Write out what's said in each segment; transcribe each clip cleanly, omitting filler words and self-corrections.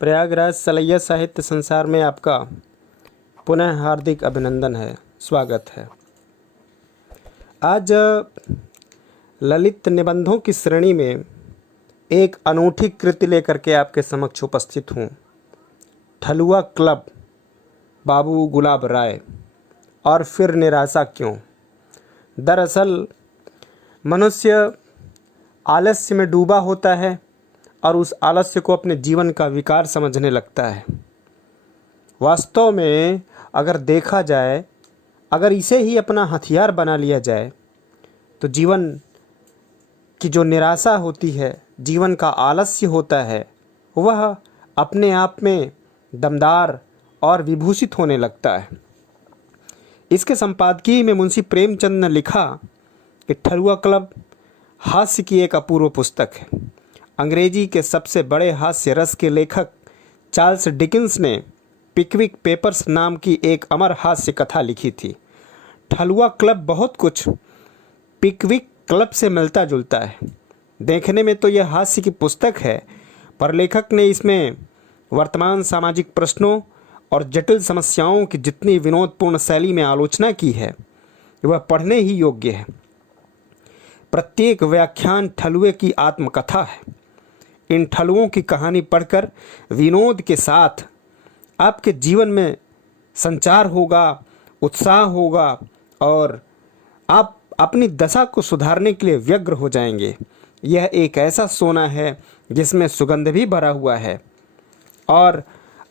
प्रयागराज सलैया साहित्य संसार में आपका पुनः हार्दिक अभिनंदन है, स्वागत है। आज ललित निबंधों की श्रेणी में एक अनूठी कृति लेकर के आपके समक्ष उपस्थित हूँ। ठलुआ क्लब, बाबू गुलाब राय और फिर निराशा क्यों। दरअसल मनुष्य आलस्य में डूबा होता है और उस आलस्य को अपने जीवन का विकार समझने लगता है। वास्तव में अगर देखा जाए, अगर इसे ही अपना हथियार बना लिया जाए तो जीवन की जो निराशा होती है, जीवन का आलस्य होता है, वह अपने आप में दमदार और विभूषित होने लगता है। इसके संपादकीय में मुंशी प्रेमचंद ने लिखा कि ठलुआ क्लब हास्य की एक अपूर्व पुस्तक है। अंग्रेजी के सबसे बड़े हास्य रस के लेखक चार्ल्स डिकिंस ने पिकविक पेपर्स नाम की एक अमर हास्य कथा लिखी थी। ठलुआ क्लब बहुत कुछ पिकविक क्लब से मिलता जुलता है। देखने में तो यह हास्य की पुस्तक है, पर लेखक ने इसमें वर्तमान सामाजिक प्रश्नों और जटिल समस्याओं की जितनी विनोदपूर्ण शैली में आलोचना की है, वह पढ़ने ही योग्य है। प्रत्येक व्याख्यान ठलुए की आत्मकथा है। इन ठलुओं की कहानी पढ़कर विनोद के साथ आपके जीवन में संचार होगा, उत्साह होगा और आप अपनी दशा को सुधारने के लिए व्यग्र हो जाएंगे। यह एक ऐसा सोना है जिसमें सुगंध भी भरा हुआ है। और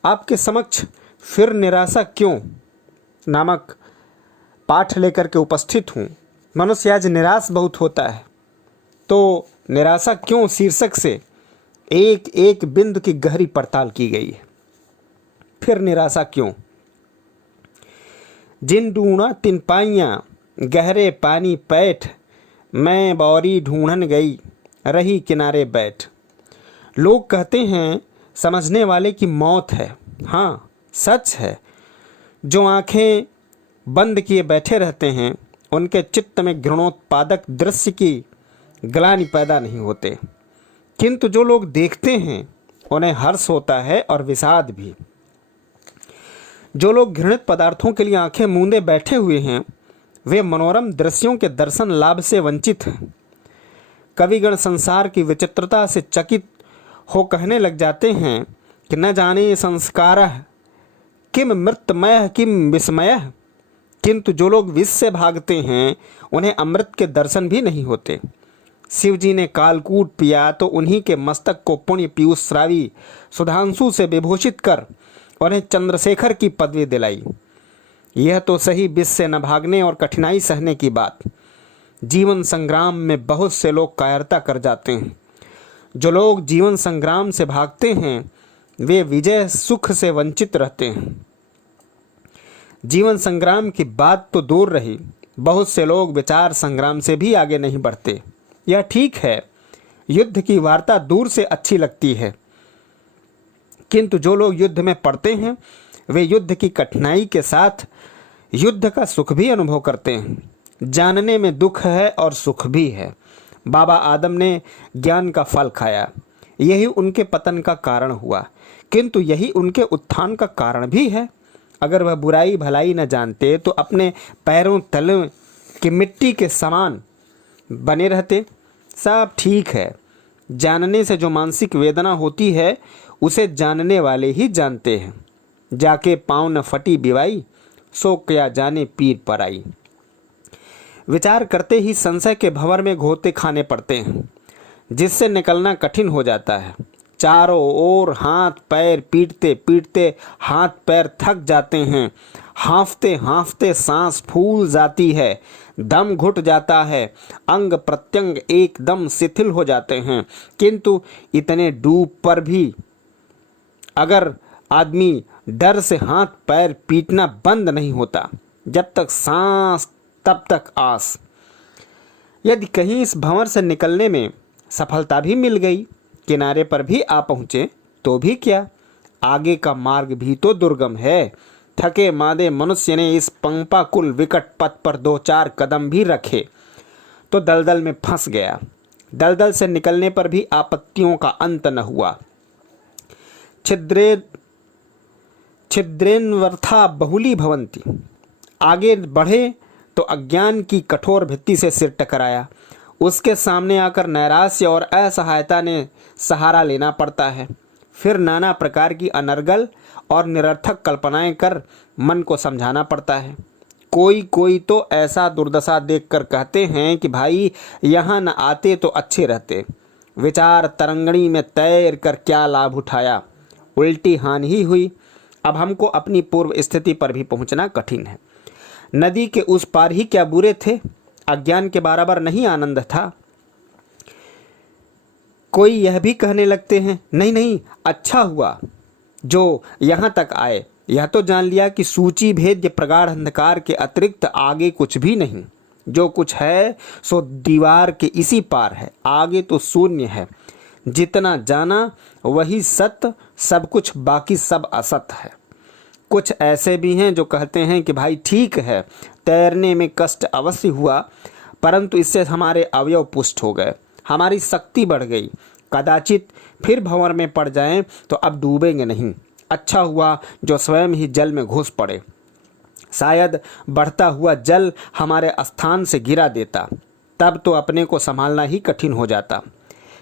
आपके समक्ष फिर निराशा क्यों नामक पाठ लेकर के उपस्थित हूँ। मनुष्य आज निराश बहुत होता है, तो निराशा क्यों शीर्षक से एक एक बिंदु की गहरी पड़ताल की गई है। फिर निराशा क्यों। जिन ढूंढा तिन पाइयाँ, गहरे पानी पैठ, मैं बौरी ढूंढन गई, रही किनारे बैठ। लोग कहते हैं समझने वाले की मौत है। हाँ, सच है। जो आंखें बंद किए बैठे रहते हैं, उनके चित्त में घृणोत्पादक दृश्य की ग्लानि पैदा नहीं होते, किंतु जो लोग देखते हैं उन्हें हर्ष होता है और विषाद भी। जो लोग घृणित पदार्थों के लिए आंखें मूंदे बैठे हुए हैं, वे मनोरम दृश्यों के दर्शन लाभ से वंचित हैं। कविगण संसार की विचित्रता से चकित हो कहने लग जाते हैं कि न जाने संस्कारः किम मृतमयः किम विस्मयः, किंतु जो लोग विष से भागते हैं उन्हें अमृत के दर्शन भी नहीं होते। शिव जी ने कालकूट पिया तो उन्हीं के मस्तक को पुण्य पीयूष श्रावी सुधांशु से विभूषित कर उन्हें चंद्रशेखर की पदवी दिलाई। यह तो सही विष से न भागने और कठिनाई सहने की बात। जीवन संग्राम में बहुत से लोग कायरता कर जाते हैं। जो लोग जीवन संग्राम से भागते हैं वे विजय सुख से वंचित रहते हैं। जीवन संग्राम की बात तो दूर रही, बहुत से लोग विचार संग्राम से भी आगे नहीं बढ़ते। यह ठीक है, युद्ध की वार्ता दूर से अच्छी लगती है, किंतु जो लोग युद्ध में पड़ते हैं वे युद्ध की कठिनाई के साथ युद्ध का सुख भी अनुभव करते हैं। जानने में दुख है और सुख भी है। बाबा आदम ने ज्ञान का फल खाया, यही उनके पतन का कारण हुआ, किंतु यही उनके उत्थान का कारण भी है। अगर वह बुराई भलाई न जानते तो अपने पैरों तले की मिट्टी के समान बने रहते। सब ठीक है। जानने से जो मानसिक वेदना होती है उसे जानने वाले ही जानते हैं। जाके पाँव न फटी बिवाई, सो क्या जाने पीर पर आई। विचार करते ही संशय के भंवर में घोते खाने पड़ते हैं, जिससे निकलना कठिन हो जाता है। चारों ओर हाथ पैर पीटते पीटते हाथ पैर थक जाते हैं। हाँफते हाँफते सांस फूल जाती है, दम घुट जाता है, अंग प्रत्यंग एकदम शिथिल हो जाते हैं। किंतु इतने डूब पर भी अगर आदमी डर से हाथ पैर पीटना बंद नहीं होता, जब तक सांस तब तक आस। यदि कहीं इस भंवर से निकलने में सफलता भी मिल गई, किनारे पर भी आ पहुँचे, तो भी क्या, आगे का मार्ग भी तो दुर्गम है। थके मादे मनुष्य ने इस पंपाकुल विकट पथ पर 2-4 कदम भी रखे तो दलदल में फंस गया। दलदल से निकलने पर भी आपत्तियों का अंत न हुआ। छिद्रेन्वर्था बहुली भवन्ति। आगे बढ़े तो अज्ञान की कठोर भित्ति से सिर टकराया। उसके सामने आकर नैराश्य और असहायता ने सहारा लेना पड़ता है। फिर नाना प्रकार की अनर्गल और निरर्थक कल्पनाएं कर मन को समझाना पड़ता है। कोई तो ऐसा दुर्दशा देखकर कहते हैं कि भाई यहाँ न आते तो अच्छे रहते। विचार तरंगणी में तैर कर क्या लाभ उठाया, उल्टी हानि ही हुई। अब हमको अपनी पूर्व स्थिति पर भी पहुँचना कठिन है। नदी के उस पार ही क्या बुरे थे, अज्ञान के बराबर नहीं आनंद था। कोई यह भी कहने लगते हैं, नहीं अच्छा हुआ जो यहाँ तक आए। यह तो जान लिया कि सूची भेद्य प्रगाढ़ अंधकार के अतिरिक्त आगे कुछ भी नहीं। जो कुछ है सो दीवार के इसी पार है, आगे तो शून्य है। जितना जाना वही सत्य, सब कुछ बाकी सब असत है। कुछ ऐसे भी हैं जो कहते हैं कि भाई ठीक है, तैरने में कष्ट अवश्य हुआ, परंतु इससे हमारे अवयव पुष्ट हो गए, हमारी शक्ति बढ़ गई। कदाचित फिर भंवर में पड़ जाएं तो अब डूबेंगे नहीं। अच्छा हुआ जो स्वयं ही जल में घुस पड़े। शायद बढ़ता हुआ जल हमारे स्थान से गिरा देता, तब तो अपने को संभालना ही कठिन हो जाता।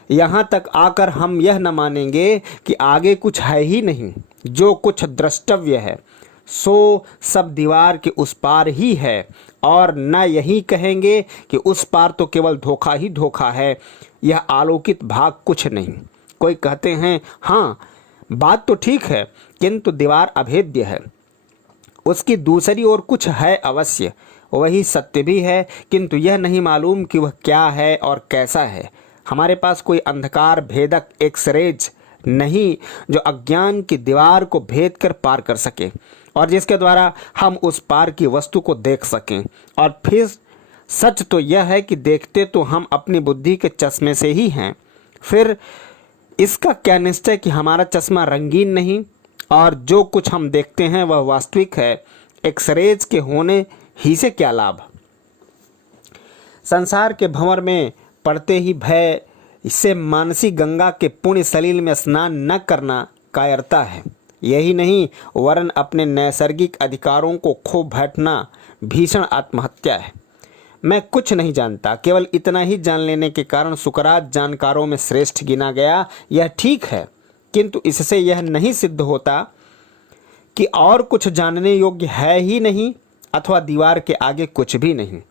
यहाँ तक आकर हम यह न मानेंगे कि आगे कुछ है ही नहीं। जो कुछ द्रष्टव्य है सो सब दीवार के उस पार ही है, और न यही कहेंगे कि उस पार तो केवल धोखा ही धोखा है, यह आलोकित भाग कुछ नहीं। कोई कहते हैं हाँ बात तो ठीक है, किंतु दीवार अभेद्य है, उसकी दूसरी ओर कुछ है अवश्य। वही सत्य भी है, किंतु यह नहीं मालूम कि वह क्या है और कैसा है। हमारे पास कोई अंधकार भेदक एक्सरेज नहीं जो अज्ञान की दीवार को भेद कर पार कर सके, और जिसके द्वारा हम उस पार की वस्तु को देख सकें। और फिर सच तो यह है कि देखते तो हम अपनी बुद्धि के चश्मे से ही हैं। फिर इसका क्या निश्चय कि हमारा चश्मा रंगीन नहीं और जो कुछ हम देखते हैं वह वास्तविक है। एक्सरेज के होने ही से क्या लाभ। संसार के भंवर में पड़ते ही भय से मानसी गंगा के पुण्य सलील में स्नान न करना कायरता है। यही नहीं वरन अपने नैसर्गिक अधिकारों को खो बैठना भीषण आत्महत्या है। मैं कुछ नहीं जानता, केवल इतना ही जान लेने के कारण सुकरात जानकारों में श्रेष्ठ गिना गया, यह ठीक है, किंतु इससे यह नहीं सिद्ध होता कि और कुछ जानने योग्य है ही नहीं अथवा दीवार के आगे कुछ भी नहीं।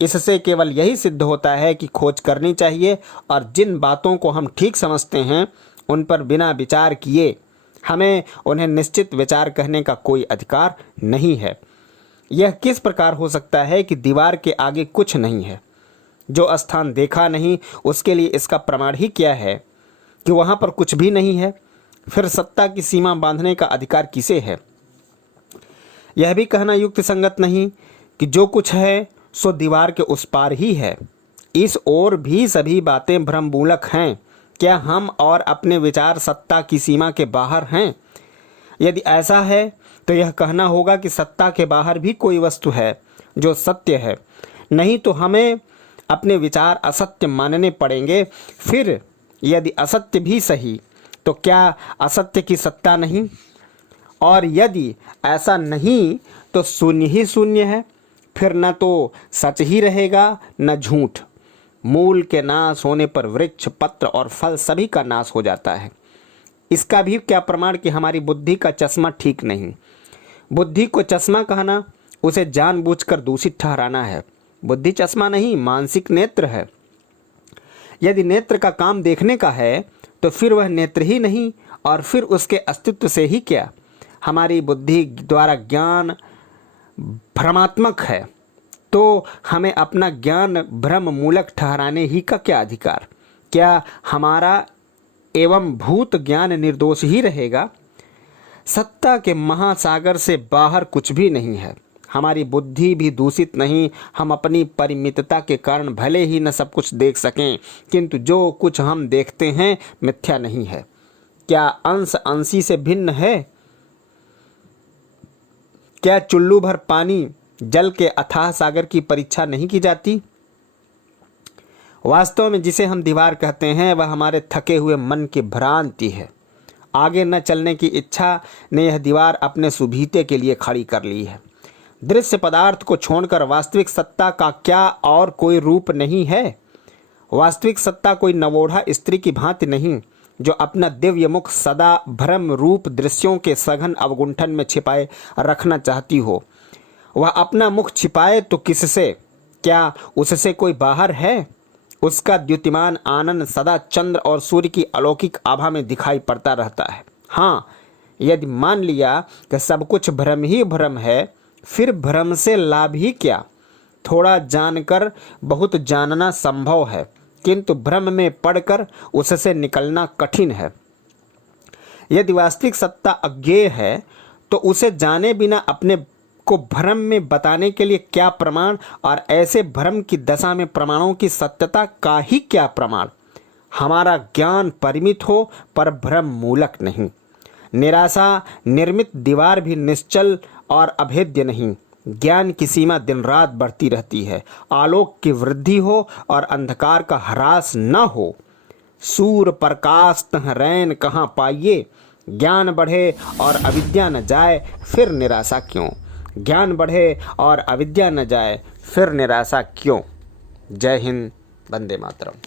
इससे केवल यही सिद्ध होता है कि खोज करनी चाहिए, और जिन बातों को हम ठीक समझते हैं उन पर बिना विचार किए हमें उन्हें निश्चित विचार कहने का कोई अधिकार नहीं है। यह किस प्रकार हो सकता है कि दीवार के आगे कुछ नहीं है? जो स्थान देखा नहीं उसके लिए इसका प्रमाण ही क्या है कि वहाँ पर कुछ भी नहीं है? फिर सत्ता की सीमा बांधने का अधिकार किसे है? यह भी कहना युक्त संगत नहीं कि जो कुछ है सो दीवार के उस पार ही है। इस ओर भी सभी बातें भ्रममूलक हैं। क्या हम और अपने विचार सत्ता की सीमा के बाहर हैं? यदि ऐसा है तो यह कहना होगा कि सत्ता के बाहर भी कोई वस्तु है जो सत्य है, नहीं तो हमें अपने विचार असत्य मानने पड़ेंगे। फिर यदि असत्य भी सही तो क्या असत्य की सत्ता नहीं? और यदि ऐसा नहीं तो शून्य ही शून्य है। फिर न तो सच ही रहेगा न झूठ। मूल के नाश होने पर वृक्ष, पत्र और फल सभी का नाश हो जाता है। इसका भी क्या प्रमाण कि हमारी बुद्धि का चश्मा ठीक नहीं। बुद्धि को चश्मा कहना उसे जानबूझकर दूषित ठहराना है। बुद्धि चश्मा नहीं, मानसिक नेत्र है। यदि नेत्र का काम देखने का है तो फिर वह नेत्र ही नहीं, और फिर उसके अस्तित्व से ही क्या। हमारी बुद्धि द्वारा ज्ञान भ्रमात्मक है, तो हमें अपना ज्ञान भ्रम मूलक ठहराने ही का क्या अधिकार? क्या हमारा एवं भूत ज्ञान निर्दोष ही रहेगा? सत्ता के महासागर से बाहर कुछ भी नहीं है। हमारी बुद्धि भी दूषित नहीं। हम अपनी परिमितता के कारण भले ही न सब कुछ देख सकें, किंतु जो कुछ हम देखते हैं मिथ्या नहीं है। क्या अंश अंशी से भिन्न है? क्या चुल्लू भर पानी जल के अथाह सागर की परीक्षा नहीं की जाती? वास्तव में जिसे हम दीवार कहते हैं वह हमारे थके हुए मन की भ्रांति है, आगे न चलने की इच्छा ने यह दीवार अपने सुभीते के लिए खड़ी कर ली है। दृश्य पदार्थ को छोड़कर वास्तविक सत्ता का क्या और कोई रूप नहीं है? वास्तविक सत्ता कोई नवोढ़ा स्त्री की भांति नहीं, जो अपना दिव्य मुख सदा भ्रम रूप दृश्यों के सघन अवगुंठन में छिपाए रखना चाहती हो। वह अपना मुख छिपाए तो किससे? क्या उससे कोई बाहर है? उसका द्युतिमान आनंद सदा चंद्र और सूर्य की अलौकिक आभा में दिखाई पड़ता रहता है। हाँ, यदि मान लिया कि सब कुछ भ्रम ही भ्रम है, फिर भ्रम से लाभ ही क्या? थोड़ा जानकर बहुत जानना संभव है, किंतु भ्रम में पड़कर उससे निकलना कठिन है। यदि वास्तविक सत्ता अज्ञेय है तो उसे जाने बिना अपने को भ्रम में बताने के लिए क्या प्रमाण, और ऐसे भ्रम की दशा में प्रमाणों की सत्यता का ही क्या प्रमाण? हमारा ज्ञान परिमित हो पर भ्रम मूलक नहीं। निराशा निर्मित दीवार भी निश्चल और अभेद्य नहीं। ज्ञान की सीमा दिन रात बढ़ती रहती है। आलोक की वृद्धि हो और अंधकार का ह्रास न हो। सूर प्रकाश तह रैन कहाँ पाइये, ज्ञान बढ़े और अविद्या न जाए फिर निराशा क्यों? ज्ञान बढ़े और अविद्या न जाए फिर निराशा क्यों? जय हिंद, वंदे मातरम।